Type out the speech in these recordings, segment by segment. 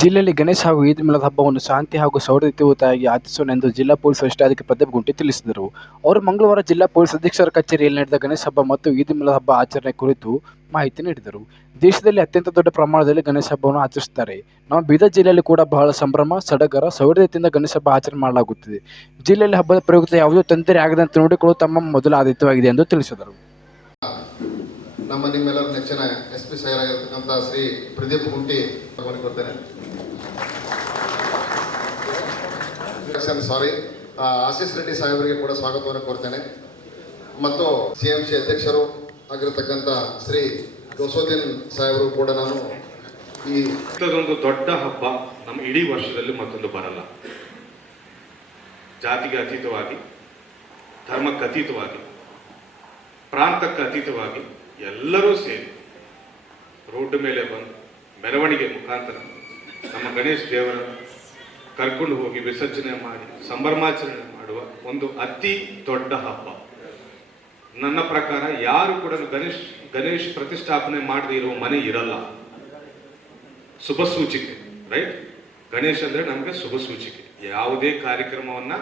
ಜಿಲ್ಲೆಯಲ್ಲಿ ಗಣೇಶ ಹಾಗೂ ಈದ್ ಮಿಲಾದ್ ಹಬ್ಬವನ್ನು ಶಾಂತಿ ಹಾಗೂ ಸೌಹಾರ್ದಯುತವಾಗಿ ಆಚರಿಸೋಣೆಂದು ಜಿಲ್ಲಾ ಪೊಲೀಸ್ ವರಿಷ್ಠಾಧಿಕಾರಿ ಪ್ರದೀಪ್ ಗುಂಟಿ ತಿಳಿಸಿದರು. ಅವರು ಮಂಗಳವಾರ ಜಿಲ್ಲಾ ಪೊಲೀಸ್ ಅಧೀಕ್ಷಕರ ಕಚೇರಿಯಲ್ಲಿ ನಡೆದ ಗಣೇಶ ಹಬ್ಬ ಮತ್ತು ಈದ್ ಮಿಲಾದ್ ಹಬ್ಬ ಆಚರಣೆ ಕುರಿತು ಮಾಹಿತಿ ನೀಡಿದರು. ದೇಶದಲ್ಲಿ ಅತ್ಯಂತ ದೊಡ್ಡ ಪ್ರಮಾಣದಲ್ಲಿ ಗಣೇಶ ಹಬ್ಬವನ್ನು ಆಚರಿಸುತ್ತಾರೆ. ನಮ್ಮ ಬೀದರ್ ಜಿಲ್ಲೆಯಲ್ಲಿ ಕೂಡ ಬಹಳ ಸಂಭ್ರಮ, ಸಡಗರ, ಸೌಹಾರ್ದತೆಯಿಂದ ಗಣೇಶ ಹಬ್ಬ ಆಚರಣೆ ಮಾಡಲಾಗುತ್ತಿದೆ. ಜಿಲ್ಲೆಯಲ್ಲಿ ಹಬ್ಬದ ಪ್ರಯುಕ್ತ ಯಾವುದೇ ತೊಂದರೆ ಆಗದಂತೆ ನೋಡಿಕೊಳ್ಳಲು ತಮ್ಮ ಮೊದಲ ಆದ್ಯತೆಯಾಗಿದೆ ಎಂದು ತಿಳಿಸಿದರು. ನಮ್ಮ ನಿಮ್ಮೆಲ್ಲರ ನೆಚ್ಚಿನ ಎಸ್ ಪಿ ಆಗಿರ್ತಕ್ಕಂಥ ಶ್ರೀ ಪ್ರದೀಪ್ ಗುಂಟಿ ಕೊಡ್ತೇನೆ. ಸಾರಿ ಆಶೀಸ್ ರೆಡ್ಡಿ ಸಾಹೇಬರಿಗೆ ಕೂಡ ಸ್ವಾಗತವನ್ನು ಕೋರ್ತೇನೆ ಮತ್ತು ಸಿ ಎಂ ಸಿ ಅಧ್ಯಕ್ಷರು ಆಗಿರತಕ್ಕಂಥ ಶ್ರೀ ಗೋಸೋದಿನ್ ಸಾಹೇಬರು ಕೂಡ ನಾನು ಈ ಒಂದು ದೊಡ್ಡ ಹಬ್ಬ. ನಮ್ಮ ಇಡೀ ವರ್ಷದಲ್ಲಿ ಮತ್ತೊಂದು ಬರಲ್ಲ. ಜಾತಿಗೆ ಅತೀತವಾಗಿ, ಧರ್ಮಕ್ಕೆ ಅತೀತವಾಗಿ, ಪ್ರಾಂತಕ್ಕೆ ಅತೀತವಾಗಿ ಎಲ್ಲರೂ ಸೇರಿ ರೋಡ್ ಮೇಲೆ ಬಂದು ಮೆರವಣಿಗೆ ಮುಖಾಂತರ ನಮ್ಮ ಗಣೇಶ್ ದೇವರ ಕರ್ಕೊಂಡು ಹೋಗಿ ವಿಸರ್ಜನೆ ಮಾಡಿ ಸಂಭ್ರಮಾಚರಣೆ ಮಾಡುವ ಒಂದು ಅತಿ ದೊಡ್ಡ ಹಬ್ಬ. ನನ್ನ ಪ್ರಕಾರ ಯಾರು ಕೂಡ ಗಣೇಶ್ ಗಣೇಶ್ ಪ್ರತಿಷ್ಠಾಪನೆ ಮಾಡದೇ ಇರುವ ಮನೆ ಇರಲ್ಲ. ಶುಭ ಸೂಚಿಕೆ ರೈಟ್ ಗಣೇಶ್ ಅಂದ್ರೆ ನಮಗೆ ಶುಭ ಸೂಚಿಕೆ. ಯಾವುದೇ ಕಾರ್ಯಕ್ರಮವನ್ನ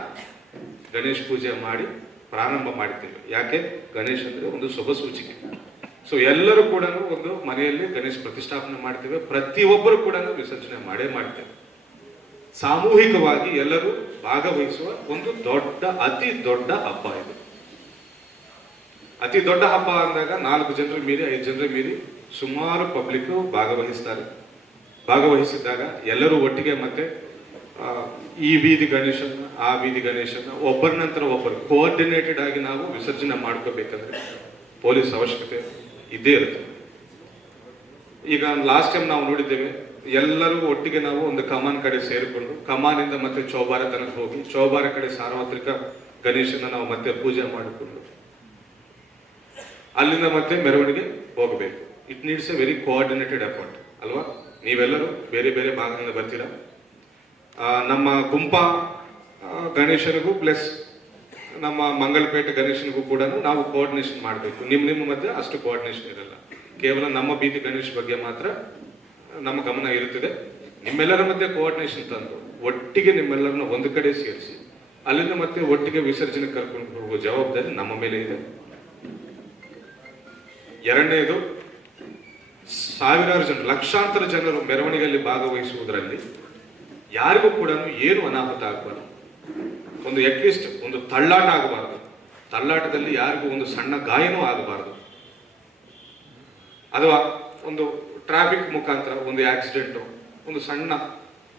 ಗಣೇಶ್ ಪೂಜೆ ಮಾಡಿ ಪ್ರಾರಂಭ ಮಾಡ್ತೀವಿ. ಯಾಕೆ? ಗಣೇಶ್ ಅಂದ್ರೆ ಒಂದು ಶುಭ ಸೂಚಿಕೆ. ಸೊ ಎಲ್ಲರೂ ಕೂಡ ಒಂದು ಮನೆಯಲ್ಲಿ ಗಣೇಶ ಪ್ರತಿಷ್ಠಾಪನೆ ಮಾಡ್ತೇವೆ. ಪ್ರತಿಯೊಬ್ಬರು ಕೂಡ ವಿಸರ್ಜನೆ ಮಾಡೇ ಮಾಡ್ತೇವೆ. ಸಾಮೂಹಿಕವಾಗಿ ಎಲ್ಲರೂ ಭಾಗವಹಿಸುವ ಒಂದು ದೊಡ್ಡ, ಅತಿ ದೊಡ್ಡ ಹಬ್ಬ ಇದು. ಅತಿ ದೊಡ್ಡ ಹಬ್ಬ ಅಂದಾಗ ನಾಲ್ಕು ಜನರು ಮೀರಿ, ಐದು ಜನರು ಮೀರಿ ಸುಮಾರು ಪಬ್ಲಿಕ್ ಭಾಗವಹಿಸ್ತಾರೆ. ಭಾಗವಹಿಸಿದಾಗ ಎಲ್ಲರೂ ಒಟ್ಟಿಗೆ ಮತ್ತೆ ಈ ಬೀದಿ ಗಣೇಶನ ಆ ಬೀದಿ ಗಣೇಶನ ಒಬ್ಬರ ನಂತರ ಒಬ್ಬರು ಕೋಆರ್ಡಿನೇಟೆಡ್ ಆಗಿ ನಾವು ವಿಸರ್ಜನೆ ಮಾಡ್ಕೋಬೇಕಂದ್ರೆ ಪೊಲೀಸ್ ಅವಶ್ಯಕತೆ. ಇದ್ದೇ ಇರುತ್ತೆ. ಈಗ ಲಾಸ್ಟ್ ಟೈಮ್ ನಾವು ನೋಡಿದ್ದೇವೆ ಎಲ್ಲರೂ ಒಟ್ಟಿಗೆ ನಾವು ಒಂದು ಕಮಾನ್ ಕಡೆ ಸೇರಿಕೊಂಡು, ಕಮಾನಿಂದ ಮತ್ತೆ ಚೌಬಾರ ತನಕ ಹೋಗಿ, ಚೌಬಾರ ಕಡೆ ಸಾರ್ವತ್ರಿಕ ಗಣೇಶನ ನಾವು ಮತ್ತೆ ಪೂಜೆ ಮಾಡಿಕೊಂಡು, ಅಲ್ಲಿಂದ ಮತ್ತೆ ಮೆರವಣಿಗೆ ಹೋಗಬೇಕು. It needs a very coordinated effort ಅಲ್ವಾ? ನೀವೆಲ್ಲರೂ ಬೇರೆ ಬೇರೆ ಭಾಗದಿಂದ ಬರ್ತೀರಾ? ನಮ್ಮ ಗುಂಪ ಗಣೇಶನಿಗೂ ಪ್ಲಸ್ ನಮ್ಮ ಮಂಗಲಪೇಟೆ ಗಣೇಶನಿಗೂ ಕೂಡ ನಾವು ಕೋಆರ್ಡಿನೇಷನ್ ಮಾಡಬೇಕು. ನಿಮ್ಮ ನಿಮ್ಮ ಮಧ್ಯೆ ಅಷ್ಟು ಕೋಆರ್ಡಿನೇಷನ್ ಇರಲ್ಲ. ಕೇವಲ ನಮ್ಮ ಬೀದಿ ಗಣೇಶ್ ಬಗ್ಗೆ ಮಾತ್ರ ನಮ್ಮ ಗಮನ ಇರುತ್ತದೆ. ನಿಮ್ಮೆಲ್ಲರ ಮಧ್ಯೆ ಕೋಆರ್ಡಿನೇಷನ್ ತಂದು ಒಟ್ಟಿಗೆ ನಿಮ್ಮೆಲ್ಲರನ್ನ ಒಂದು ಕಡೆ ಸೇರಿಸಿ, ಅಲ್ಲಿಂದ ಮತ್ತೆ ಒಟ್ಟಿಗೆ ವಿಸರ್ಜನೆ ಕರ್ಕೊಂಡು ಹೋಗುವ ಜವಾಬ್ದಾರಿ ನಮ್ಮ ಮೇಲೆ ಇದೆ. ಎರಡನೇದು, ಸಾವಿರಾರು ಜನ, ಲಕ್ಷಾಂತರ ಜನರು ಮೆರವಣಿಗೆಯಲ್ಲಿ ಭಾಗವಹಿಸುವುದರಲ್ಲಿ ಯಾರಿಗೂ ಕೂಡ ಏನು ಅನಾಹುತ ಆಗಬಾರ್ದು. ಒಂದು ಅಟ್ಲೀಸ್ಟ್ ಒಂದು ತಳ್ಳಾಟ ಆಗಬಾರ್ದು. ತಳ್ಳಾಟದಲ್ಲಿ ಯಾರಿಗೂ ಒಂದು ಸಣ್ಣ ಗಾಯನೂ ಆಗಬಾರ್ದು. ಅಥವಾ ಒಂದು ಟ್ರಾಫಿಕ್ ಮುಖಾಂತರ ಒಂದು ಆಕ್ಸಿಡೆಂಟು ಒಂದು ಸಣ್ಣ,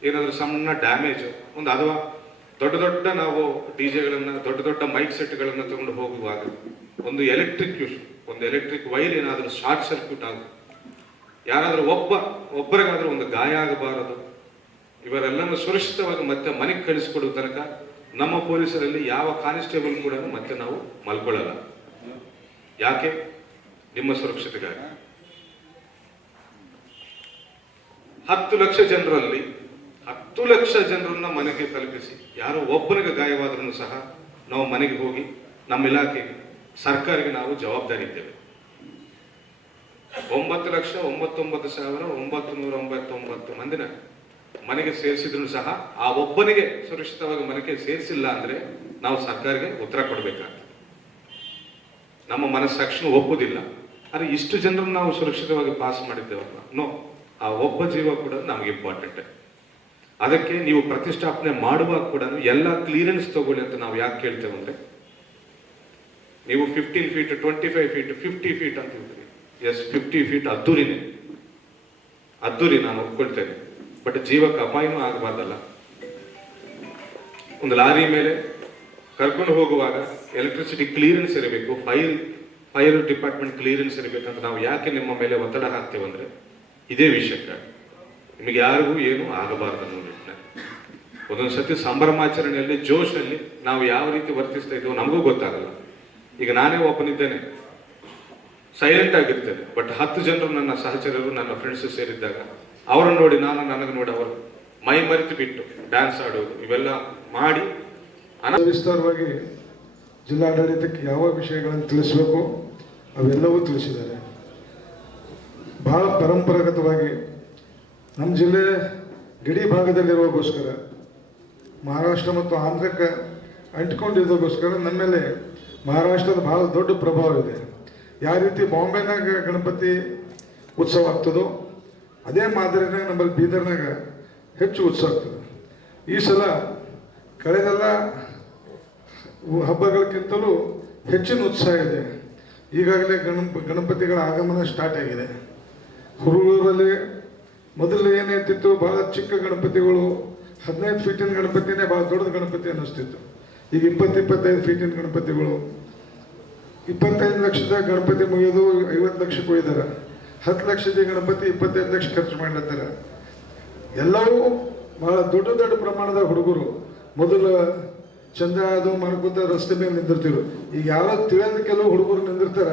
ಏನಾದರೂ ಸಣ್ಣ ಡ್ಯಾಮೇಜು ಒಂದು ಅಥವಾ ದೊಡ್ಡ ದೊಡ್ಡ ನಾವು ಡಿ ಜೆಗಳನ್ನು, ದೊಡ್ಡ ದೊಡ್ಡ ಮೈಕ್ ಸೆಟ್ಗಳನ್ನು ತಗೊಂಡು ಹೋಗುವಾಗ ಒಂದು ಎಲೆಕ್ಟ್ರಿಕ್ ಒಂದು ಎಲೆಕ್ಟ್ರಿಕ್ ವೈರ್ ಏನಾದರೂ ಶಾರ್ಟ್ ಸರ್ಕ್ಯೂಟ್ ಆಗ, ಯಾರಾದರೂ ಒಬ್ಬ, ಒಬ್ಬರಿಗಾದರೂ ಒಂದು ಗಾಯ ಆಗಬಾರದು. ಇವರೆಲ್ಲನೂ ಸುರಕ್ಷಿತವಾಗಿ ಮತ್ತೆ ಮನೆಗೆ ಕಳಿಸ್ಕೊಡುವ ತನಕ ನಮ್ಮ ಪೊಲೀಸರಲ್ಲಿ ಯಾವ ಕಾನಿಸ್ಟೇಬಲ್ ಕೂಡ ಮತ್ತೆ ನಾವು ಮಲ್ಕೊಳ್ಳಲ್ಲ. ಯಾಕೆ? ನಿಮ್ಮ ಸುರಕ್ಷತೆಗಾಗಿ. ಹತ್ತು ಲಕ್ಷ ಜನರಲ್ಲಿ, ಹತ್ತು ಲಕ್ಷ ಜನರನ್ನ ಮನೆಗೆ ತಲುಪಿಸಿ. ಯಾರೋ ಒಬ್ಬನಿಗೆ ಗಾಯವಾದ್ರೂ ಸಹ ನಾವು ಮನೆಗೆ ಹೋಗಿ ನಮ್ಮ ಇಲಾಖೆಗೆ ಸರ್ಕಾರಕ್ಕೆ ನಾವು ಜವಾಬ್ದಾರಿ ಇದ್ದೇವೆ. ಒಂಬತ್ತು ಲಕ್ಷ ಒಂಬತ್ತೊಂಬತ್ತು ಸಾವಿರ ಒಂಬತ್ತು ನೂರ ಒಂಬತ್ತೊಂಬತ್ತು ಮಂದಿನ ಮನೆಗೆ ಸೇರಿಸಿದ್ರು ಸಹ ಆ ಒಬ್ಬನಿಗೆ ಸುರಕ್ಷಿತವಾಗಿ ಮನೆಗೆ ಸೇರಿಸಿಲ್ಲ ಅಂದ್ರೆ ನಾವು ಸರ್ಕಾರಕ್ಕೆ ಉತ್ತರ ಕೊಡಬೇಕಾಗ್ತದೆ. ನಮ್ಮ ಮನಸ್ಸಾಕ್ಷಿನೂ ಒಪ್ಪುದಿಲ್ಲ. ಆದ್ರೆ ಇಷ್ಟು ಜನರನ್ನು ನಾವು ಸುರಕ್ಷಿತವಾಗಿ ಪಾಸ್ ಮಾಡಿದ್ದೇವಲ್ಲ? ನೋ ಆ ಒಬ್ಬ ಜೀವ ಕೂಡ ನಮಗೆ ಇಂಪಾರ್ಟೆಂಟ್ ಅದಕ್ಕೆ ನೀವು ಪ್ರತಿಷ್ಠಾಪನೆ ಮಾಡುವಾಗ ಕೂಡ ಎಲ್ಲ ಕ್ಲಿಯರೆನ್ಸ್ ತಗೊಳ್ಳಿ ಅಂತ ನಾವು ಯಾಕೆ ಕೇಳ್ತೇವೆ ಅಂದ್ರೆ, ನೀವು fifteen feet twenty five feet fifty feet ಅಂತ ಹೇಳ್ತೀರಿ. ಎಸ್ ಫಿಫ್ಟಿ ಫೀಟ್ ಅದ್ದೂರಿನೇ. ಅದ್ದೂರಿ ನಾನು ಒಪ್ಕೊಳ್ತೇನೆ. ಬಟ್ ಜೀವಕ್ಕೆ ಅಪಾಯನೂ ಆಗಬಾರ್ದಲ್ಲ. ಒಂದು ಲಾರಿ ಮೇಲೆ ಕರ್ಕೊಂಡು ಹೋಗುವಾಗ ಎಲೆಕ್ಟ್ರಿಸಿಟಿ ಕ್ಲಿಯರೆನ್ಸ್ ಇರಬೇಕು ಫೈರ್ ಫೈರ್ ಡಿಪಾರ್ಟ್ಮೆಂಟ್ ಕ್ಲಿಯರೆನ್ಸ್ ಇರಬೇಕಂತ ನಾವು ಯಾಕೆ ನಿಮ್ಮ ಮೇಲೆ ಒತ್ತಡ ಹಾಕ್ತೇವೆ ಅಂದ್ರೆ ಇದೇ ವಿಷಯಕ್ಕೆ. ನಿಮಗೆ ಯಾರಿಗೂ ಏನು ಆಗಬಾರ್ದು ಅನ್ನೋ ನಿಟ್ಟಿನಲ್ಲಿ. ಒಂದೊಂದು ಸತಿ ಸಂಭ್ರಮಾಚರಣೆಯಲ್ಲಿ ಜೋಶಲ್ಲಿ ನಾವು ಯಾವ ರೀತಿ ವರ್ತಿಸ್ತಾ ಇದ್ದೀವೋ ನಮಗೂ ಗೊತ್ತಾಗಲ್ಲ. ಈಗ ನಾನೇ ಒಬ್ಬನಿದ್ದೇನೆ ಸೈಲೆಂಟ್ ಆಗಿರ್ತೇನೆ. ಬಟ್ ಹತ್ತು ಜನರು ನನ್ನ ಸಹಚರರು, ನನ್ನ ಫ್ರೆಂಡ್ಸ್ ಸೇರಿದ್ದಾಗ ಅವರನ್ನು ನೋಡಿ ನಾನು, ನನಗೆ ನೋಡಿ ಅವರು ಮೈ ಮರೆತು ಬಿಟ್ಟು ಡ್ಯಾನ್ಸ್ ಆಡೋದು ಇವೆಲ್ಲ ಮಾಡಿ ವಿಸ್ತಾರವಾಗಿ ಜಿಲ್ಲಾಡಳಿತಕ್ಕೆ ಯಾವ ವಿಷಯಗಳನ್ನು ತಿಳಿಸಬೇಕು, ಅವೆಲ್ಲವೂ ತಿಳಿಸಿದ್ದಾರೆ. ಬಹಳ ಪರಂಪರಾಗತವಾಗಿ ನಮ್ಮ ಜಿಲ್ಲೆ ಗಡಿ ಭಾಗದಲ್ಲಿರುವಗೋಸ್ಕರ ಮಹಾರಾಷ್ಟ್ರ ಮತ್ತು ಆಂಧ್ರಕ್ಕೆ ಅಂಟಿಕೊಂಡಿರೋದಕ್ಕೋಸ್ಕರ ನಮ್ಮ ಮೇಲೆ ಮಹಾರಾಷ್ಟ್ರದ ಭಾಳ ದೊಡ್ಡ ಪ್ರಭಾವ ಇದೆ. ಯಾವ ರೀತಿ ಬಾಂಬೆನಾಗ ಗಣಪತಿ ಉತ್ಸವ ಆಗ್ತದೋ ಅದೇ ಮಾದರಿನಾಗ ನಮ್ಮಲ್ಲಿ ಬೀದರ್ನಾಗ ಹೆಚ್ಚು ಉತ್ಸಾಹ ಆಗ್ತದೆ. ಈ ಸಲ ಕಳೆದೆಲ್ಲ ಹಬ್ಬಗಳಕ್ಕಿಂತಲೂ ಹೆಚ್ಚಿನ ಉತ್ಸಾಹ ಇದೆ. ಈಗಾಗಲೇ ಗಣಪ, ಗಣಪತಿಗಳ ಆಗಮನ ಸ್ಟಾರ್ಟ್ ಆಗಿದೆ. ಹುರುಳೂರಲ್ಲಿ ಮೊದಲು ಏನಾಯ್ತಿತ್ತು ಭಾಳ ಚಿಕ್ಕ ಗಣಪತಿಗಳು, ಹದಿನೈದು ಫೀಟಿನ ಗಣಪತಿನೇ ಭಾಳ ದೊಡ್ಡ ಗಣಪತಿ ಅನ್ನಿಸ್ತಿತ್ತು. ಈಗ ಇಪ್ಪತ್ತು, ಇಪ್ಪತ್ತೈದು ಫೀಟಿನ ಗಣಪತಿಗಳು. ಇಪ್ಪತ್ತೈದು ಲಕ್ಷದ ಗಣಪತಿ ಮುಗಿಯೋದು ಐವತ್ತು ಲಕ್ಷಕ್ಕೆ ಒಯ್ದಾರ. ಹತ್ತು ಲಕ್ಷದ ಗಣಪತಿ, ಇಪ್ಪತ್ತೈದು ಲಕ್ಷ ಖರ್ಚು ಮಾಡ್ಲತ್ತಾರ. ಎಲ್ಲವೂ ಬಹಳ ದೊಡ್ಡ ದೊಡ್ಡ ಪ್ರಮಾಣದ ಹುಡುಗರು. ಮೊದಲು ಚಂದ ಅದು ಮಾಡ್ಕೊತ ರಸ್ತೆ ಮೇಲೆ ನಿಂದಿರ್ತಿರು ಈಗ ಯಾರೋ ತಿಳಿದ ಕೆಲವು ಹುಡುಗರು ನಿಂದಿರ್ತಾರ.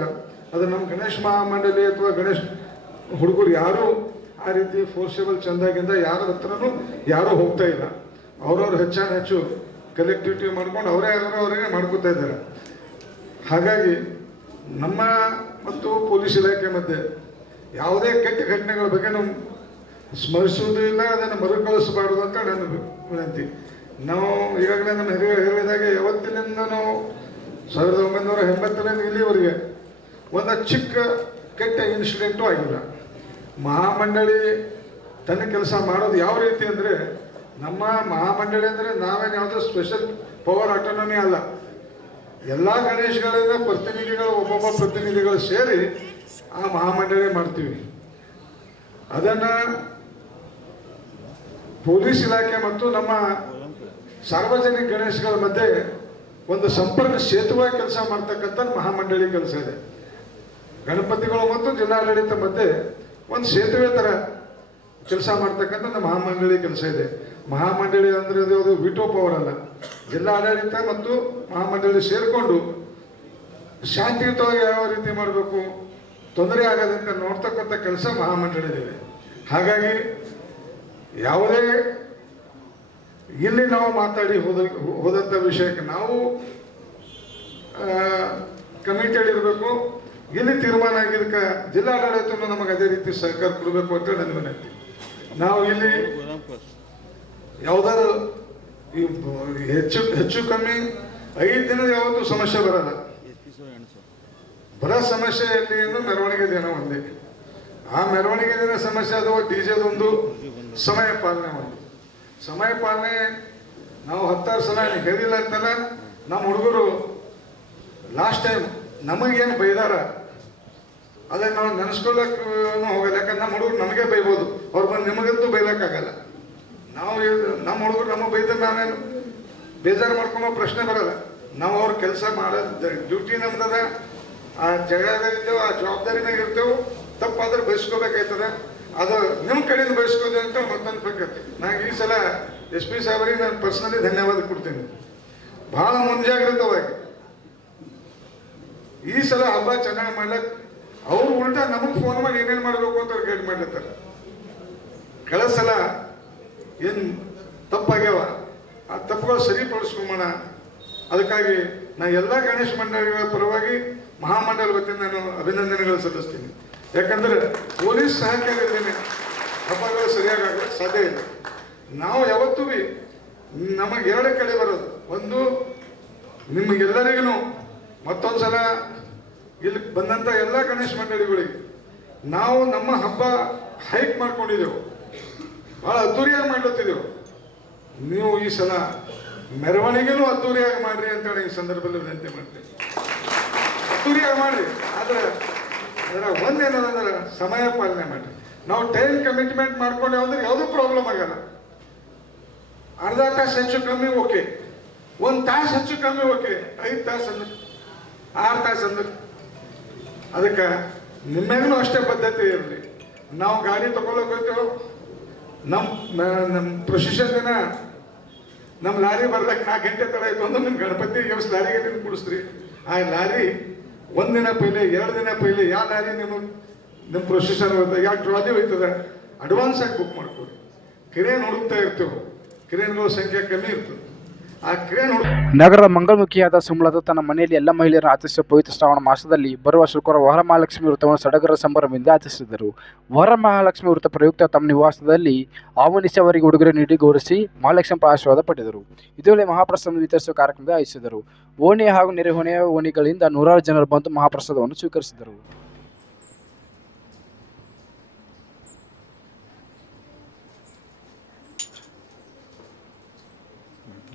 ಅದು ನಮ್ಮ ಗಣೇಶ್ ಮಹಾಮಂಡಲಿ ಅಥವಾ ಗಣೇಶ್ ಹುಡುಗರು ಯಾರು ಆ ರೀತಿ ಫೋರ್ಸೇಬಲ್ ಚಂದಾಗಿಂದ ಯಾರ ಹತ್ರನೂ ಯಾರೂ ಹೋಗ್ತಾ ಇಲ್ಲ. ಅವ್ರವ್ರು ಹೆಚ್ಚಾನ ಹೆಚ್ಚು ಕಲೆಕ್ಟಿವಿಟಿ ಮಾಡ್ಕೊಂಡು ಅವರೇ ಅವರವರಿಗೆ ಮಾಡ್ಕೋತಾ ಇದ್ದಾರೆ. ಹಾಗಾಗಿ ನಮ್ಮ ಮತ್ತು ಪೊಲೀಸ್ ಇಲಾಖೆ ಮಧ್ಯೆ ಯಾವುದೇ ಕೆಟ್ಟ ಘಟನೆಗಳ ಬಗ್ಗೆ ನಾವು ಸ್ಮರಿಸುವುದೂ ಇಲ್ಲ ಅದನ್ನು ಮರುಕಳಿಸಬಾರ್ದು ಅಂತ ನನ್ನ ವಿನಂತಿ. ನಾವು ಈಗಾಗಲೇ ನಮ್ಮ ಹಿರಿಯ ಹೇಳಿದಾಗೆ ಯಾವತ್ತಿನಿಂದ ನಾವು ಸಾವಿರದ ಒಂಬೈನೂರ ಎಂಬತ್ತರಿಂದ ಇಲ್ಲಿವರೆಗೆ ಒಂದು ಚಿಕ್ಕ, ಕೆಟ್ಟ ಇನ್ಸಿಡೆಂಟು ಆಗಿಲ್ಲ. ಮಹಾಮಂಡಳಿ ತನ್ನ ಕೆಲಸ ಮಾಡೋದು ಯಾವ ರೀತಿ ಅಂದರೆ, ನಮ್ಮ ಮಹಾಮಂಡಳಿ ಅಂದರೆ ನಾವೇನು ಯಾವುದೋ ಸ್ಪೆಷಲ್ ಪವರ್ ಆಟೋನಮಿ ಅಲ್ಲ. ಎಲ್ಲ ಗಣೇಶಗಳಿಂದ ಪ್ರತಿನಿಧಿಗಳು, ಒಬ್ಬೊಬ್ಬ ಪ್ರತಿನಿಧಿಗಳು ಸೇರಿ ಆ ಮಹಾಮಂಡಳಿ ಮಾಡ್ತೀವಿ. ಅದನ್ನು ಪೊಲೀಸ್ ಇಲಾಖೆ ಮತ್ತು ನಮ್ಮ ಸಾರ್ವಜನಿಕ ಗಣೇಶಗಳ ಮಧ್ಯೆ ಒಂದು ಸಂಪರ್ಕ ಸೇತುವೆ ಕೆಲಸ ಮಾಡ್ತಕ್ಕಂಥ ಮಹಾಮಂಡಳಿ ಕೆಲಸ ಇದೆ. ಗಣಪತಿಗಳು ಮತ್ತು ಜಿಲ್ಲಾಡಳಿತ ಮಧ್ಯೆ ಒಂದು ಸೇತುವೆ ಥರ ಕೆಲಸ ಮಾಡ್ತಕ್ಕಂಥ ಮಹಾಮಂಡಳಿ ಕೆಲಸ ಇದೆ. ಮಹಾಮಂಡಳಿ ಅಂದ್ರೆ ಅದು ಅದು ವಿಟೋ ಪವರ್ ಅಲ್ಲ. ಜಿಲ್ಲಾಡಳಿತ ಮತ್ತು ಮಹಾಮಂಡಳಿ ಸೇರಿಕೊಂಡು ಶಾಂತಿಯುತವಾಗಿ ಯಾವ ರೀತಿ ಮಾಡಬೇಕು? ತೊಂದರೆ ಆಗದಂತೆ ನೋಡ್ತಕ್ಕಂಥ ಕೆಲಸ ಮಹಾಮಂಡಳಿದಿದೆ ಹಾಗಾಗಿ ಯಾವುದೇ ಇಲ್ಲಿ ನಾವು ಮಾತಾಡಿ ಹೋದ ಹೋದಂಥ ವಿಷಯಕ್ಕೆ ನಾವು ಕಮಿಟೆಡ್ ಇರಬೇಕು. ಇಲ್ಲಿ ತೀರ್ಮಾನ ಆಗಿದ್ದಕ್ಕೆ ಜಿಲ್ಲಾಡಳಿತವನ್ನು ನಮಗೆ ಅದೇ ರೀತಿ ಸಹಕಾರ ಕೊಡಬೇಕು ಅಂತ ನನ್ನ ವಿನಂತಿ. ನಾವು ಇಲ್ಲಿ ಯಾವುದಾದ್ರು ಈ ಹೆಚ್ಚು ಹೆಚ್ಚು ಕಮ್ಮಿ ಐದು ದಿನದ ಯಾವತ್ತೂ ಸಮಸ್ಯೆ ಬರಲ್ಲ. ಬರೋ ಸಮಸ್ಯೆ ಎಲ್ಲಿ ಅಂದ್ರೆ ಮೆರವಣಿಗೆ ದಿನ ಒಂದೇ. ಆ ಮೆರವಣಿಗೆ ದಿನ ಸಮಸ್ಯೆ ಅದು ಡಿ ಜೆದೊಂದು ಸಮಯ ಪಾಲನೆ ಒಂದು. ಸಮಯ ಪಾಲನೆ ನಾವು ಹತ್ತಾರು ಸಲ ಹೇಳಿಲ್ಲ ಅಂತಲ್ಲ, ನಮ್ಮ ಹುಡುಗರು ಲಾಸ್ಟ್ ಟೈಮ್ ನಮಗೇನು ಬೈದಾರ? ಅದನ್ನ ನಾವು ನೆನೆಸ್ಕೊಳ್ಳಕ್ ಹೋಗಲ್ಲ, ಯಾಕಂದ್ರೆ ನಮ್ಮ ಹುಡುಗರು ನಮಗೆ ಬೈಬೋದು. ಅವ್ರು ಬಂದು ನಿಮಗಂತೂ ಬೈಲಕ್ಕಾಗಲ್ಲ. ನಾವು ನಮ್ಮ ಹುಡುಗರು ನಮ್ಮ ಬೈದ್ರೆ ನಾವೇನು ಬೇಜಾರು ಮಾಡ್ಕೊಂಬೋ ಪ್ರಶ್ನೆ ಬರಲ್ಲ. ನಾವು ಅವ್ರ ಕೆಲಸ ಮಾಡೋದು ಡ್ಯೂಟಿ ನಮ್ದದ ಆ ಜಗಳದಲ್ಲಿರ್ತೇವೆ ಆ ಜವಾಬ್ದಾರಿ ಮೇಲೆ ಇರ್ತೇವೆ ತಪ್ಪಾದ್ರೆ ಬಯಸ್ಕೋಬೇಕಾಯ್ತದ. ಅದು ನಿಮ್ಮ ಕಡೆಯಿಂದ ಬಯಸ್ಕೋದು ಅಂತ ಮತ್ತೊಂದು ಬೇಕು ನಾನು ಈ ಸಲ ಎಸ್ ಪಿ ಸಾಹೇಬರಿಗೆ ನಾನು ಪರ್ಸನಲಿ ಧನ್ಯವಾದ ಕೊಡ್ತೀನಿ. ಬಹಳ ಮುಂಜಾಗ್ರತವಾಗಿ. ಈ ಸಲ ಹಬ್ಬ ಚೆನ್ನಾಗಿ ಮಾಡ್ಲಕ್, ಅವ್ರು ಉಲ್ಟಾ ನಮಗೆ ಫೋನ್ ಮಾಡಿ ಏನೇನು ಮಾಡಬೇಕು ಅಂತ ಅವ್ರು ಗೈಡ್ ಮಾಡ್ಲತ್ತಾರ. ಕಳೆದ ಸಲ ಏನು ತಪ್ಪಾಗ್ಯಾವ, ಆ ತಪ್ಪುಗಳು ಸರಿಪಡಿಸ್ಕೊಂಬೋಣ ಅದಕ್ಕಾಗಿ ನಾ ಎಲ್ಲ ಗಣೇಶ ಮಂಡಳಿಗಳ ಪರವಾಗಿ ಮಹಾಮಂಡಲ ವತಿಯಿಂದ ನಾನು ಅಭಿನಂದನೆಗಳು ಸಲ್ಲಿಸ್ತೀನಿ. ಯಾಕಂದ್ರೆ ಪೊಲೀಸ್ ಸಹಕಾರದಲ್ಲಿ ಹಬ್ಬಗಳು ಸರಿಯಾಗಿ ಸಾಧ್ಯ ಇಲ್ಲ. ನಾವು ಯಾವತ್ತೂ ಬಿ ನಮಗೆ ಎರಡು ಕಡೆ ಬರೋದು. ಒಂದು ನಿಮಗೆಲ್ಲರಿಗೂ ಮತ್ತೊಂದು ಸಲ ಇಲ್ಲಿ ಬಂದಂಥ ಎಲ್ಲ ಗಣೇಶ ಮಂಡಳಿಗಳಿಗೆ ನಾವು ನಮ್ಮ ಹಬ್ಬ ಹೈಕ್ ಮಾಡ್ಕೊಂಡಿದ್ದೆವು. ಭಾಳ ಅದ್ದೂರಿಯಾಗಿ ಮಾಡ್ಲತ್ತಿದ್ದೆವು. ನೀವು ಈ ಸಲ ಮೆರವಣಿಗೆನೂ ಅದ್ದೂರಿಯಾಗಿ ಮಾಡ್ರಿ ಅಂತೇಳಿ ಈ ಸಂದರ್ಭದಲ್ಲಿ ವಿನಂತಿ ಮಾಡ್ತೀನಿ. ಅದ್ದೂರಿಯಾಗಿ ಮಾಡ್ರಿ. ಆದ್ರೆ ಅದರ ಒಂದೇನದಂದ್ರೆ ಸಮಯ ಪಾಲನೆ ಮಾಡ್ರಿ. ನಾವು ಟೈಮ್ ಕಮಿಟ್ಮೆಂಟ್ ಮಾಡ್ಕೊಂಡು ಅಂದ್ರೆ ಯಾವುದೂ ಪ್ರಾಬ್ಲಮ್ ಆಗಲ್ಲ. ಅರ್ಧ ತಾಸು ಹೆಚ್ಚು ಕಮ್ಮಿ ಓಕೆ ಒಂದು ತಾಸು ಹೆಚ್ಚು ಕಮ್ಮಿ ಓಕೆ ಐದು ತಾಸು ಅಂದ್ರೆ, ಆರು ತಾಸು ಅಂದ್ರೆ. ಅದಕ್ಕೆ ನಿಮ್ಮೆಗೂ ಅಷ್ಟೇ ಪದ್ಧತಿ ಇರಲಿ. ನಾವು ಗಾಡಿ ಹೋಗ್ತೇವೆ ನಮ್ಮ ನಮ್ಮ ಪ್ರೊಸಿಷನ್ ದಿನ ನಮ್ಮ ಲಾರಿ ಬರ್ಲಕ್ಕೆ ನಾಲ್ಕು ಗಂಟೆ ತಡ ಆಯ್ತು ಅಂದ್ರೆ ನಿಮ್ಮ ಗಣಪತಿ ಲಾರಿಗೆ ನೀವು ಕುಡಿಸ್ರಿ. ಆ ಲಾರಿ ಒಂದಿನ ಪೈಲೆ, ಎರಡು ದಿನ ಪೈಲೆ ಯಾವ ದಾರಿ ನಿಮ್ಮ ನಿಮ್ಮ ಪ್ರೊಸೆಸರ್ ಯಾವ ಟ್ರಾಲಿ ಹೋಯ್ತದ? ಅಡ್ವಾನ್ಸ್ ಆಗಿ ಬುಕ್ ಮಾಡ್ಕೊಡಿ. ಕಿರೇನ್ ಹುಡುಕ್ತಾ ಇರ್ತೇವೆ. ಕಿರೇನ್ಗಳ ಸಂಖ್ಯೆ ಕಮ್ಮಿ ಇರ್ತದೆ. ನಗರದ ಮಂಗಳಮುಖಿಯಾದ ಸುಮಲತ ತನ್ನ ಮನೆಯಲ್ಲಿ ಎಲ್ಲ ಮಹಿಳೆಯರನ್ನು ಆಚರಿಸುವ ಪವಿತ್ರ ಶ್ರಾವಣ ಮಾಸದಲ್ಲಿ ಬರುವ ಶುಕ್ರವಾರ ವರಮಹಾಲಕ್ಷ್ಮಿ ವೃತ್ತವನ್ನು ಸಡಗರ ಸಂಭ್ರಮದಿಂದ ಆಚರಿಸಿದರು. ವರಮಹಾಲಕ್ಷ್ಮಿ ವೃತ್ತ ಪ್ರಯುಕ್ತ ತಮ್ಮ ನಿವಾಸದಲ್ಲಿ ಆಹ್ವಾನಿಸಿ ಅವರಿಗೆ ಉಡುಗೊರೆ ನೀಡಿ ಗೌರವಿಸಿ ಮಹಾಲಕ್ಷ್ಮಿ ಆಶೀರ್ವಾದ ಪಡೆದರು. ಇದೇ ವೇಳೆ ಮಹಾಪ್ರಸಾದ ವಿತರಿಸುವ ಕಾರ್ಯಕ್ರಮದ ಆಯೋಜಿಸಿದರು. ಓಣಿ ಹಾಗೂ ನೆರೆಹೊಣೆಯ ಓಣಿಗಳಿಂದ ನೂರಾರು ಜನರು ಬಂದು ಮಹಾಪ್ರಸಾದವನ್ನು ಸ್ವೀಕರಿಸಿದರು.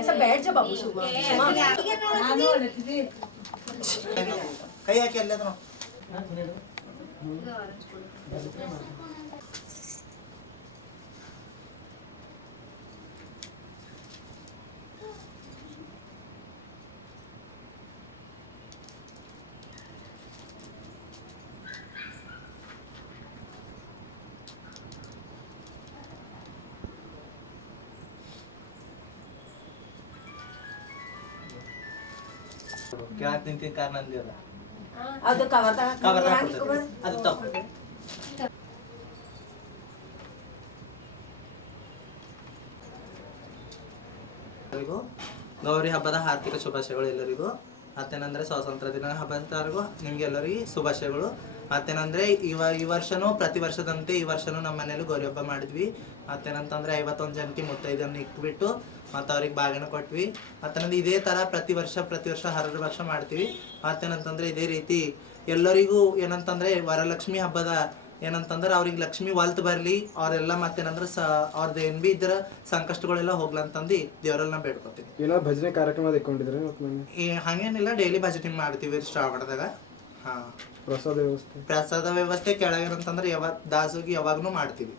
ऐसा बैठ जा बाबू सुबह। कहीं आके अल्लाह तो ಅದನ್ನ. ಕೆಳಗ್ ನಿಂತಿದ್ ಕಾರ್ ಅಂದಿಲ್ಲ ಅದ ಕವರ್ ತಪ್ಪು ಎಲ್ಲರಿಗೂ ಗೌರಿ ಹಬ್ಬದ ಆರ್ಥಿಕ ಶುಭಾಶಯಗಳು ಎಲ್ಲರಿಗೂ. ಮತ್ತೇನಂದ್ರೆ ಸ್ವಾತಂತ್ರ್ಯ ದಿನ ಹಬ್ಬದವರೆಗೂ ನಿಮ್ಗೆಲ್ಲರಿಗೂ ಶುಭಾಶಯಗಳು. ಮತ್ತೇನಂದ್ರೆ ಇವ ಈ ವರ್ಷನೂ ಪ್ರತಿ ವರ್ಷದಂತೆ ಈ ವರ್ಷನೂ ನಮ್ಮ ಮನೇಲಿ ಗೌರಿ ಹಬ್ಬ ಮಾಡಿದ್ವಿ. ಮತ್ತೇನಂತಂದ್ರೆ ಐವತ್ತೊಂದು ಜನಕ್ಕೆ ಮುತ್ತೈದನ್ನ ಇಟ್ಬಿಟ್ಟು ಮತ್ತು ಅವ್ರಿಗೆ ಬಾಗಿನ ಕೊಟ್ವಿ. ಮತ್ತೇನಂದ್ರೆ ಇದೇ ಥರ ಪ್ರತಿ ವರ್ಷ ಪ್ರತಿ ವರ್ಷ ಹರಡು ವರ್ಷ ಮಾಡ್ತೀವಿ. ಮತ್ತೇನಂತಂದ್ರೆ ಇದೇ ರೀತಿ ಎಲ್ಲರಿಗೂ ಏನಂತಂದ್ರೆ ವರಲಕ್ಷ್ಮಿ ಹಬ್ಬದ ಏನಂತಂದ್ರೆ ಅವ್ರಿಗೆ ಲಕ್ಷ್ಮಿ ಒಲ್ತ್ ಬರಲಿ. ಅವರೆಲ್ಲ ಮತ್ತೇನಂದ್ರೆ ಸ ಅವ್ರದ್ದು ಏನ್ ಬಿ ಇದ್ರ ಸಂಕಷ್ಟಗಳೆಲ್ಲ ಹೋಗ್ಲಂತಂದು ದೇವರಲ್ಲಿ ನಾ ಬೇಡ್ಕೊತೀನಿ ಏನೋ ಭಜನೆ ಕಾರ್ಯಕ್ರಮ ಹಂಗೇನಿಲ್ಲ ಡೈಲಿ ಭಜನೆ ಮಾಡ್ತೀವಿ ಶ್ರಾವಣದಾಗ. ಹಾಂ. ಪ್ರಸಾದ ವ್ಯವಸ್ಥೆ. ಪ್ರಸಾದ ವ್ಯವಸ್ಥೆ ಕೆಳಗಿರಂತಂದ್ರೆ ಯಾವಾಗ ದಾಸೋಗಿ ಯಾವಾಗ್ನು ಮಾಡ್ತೀವಿ.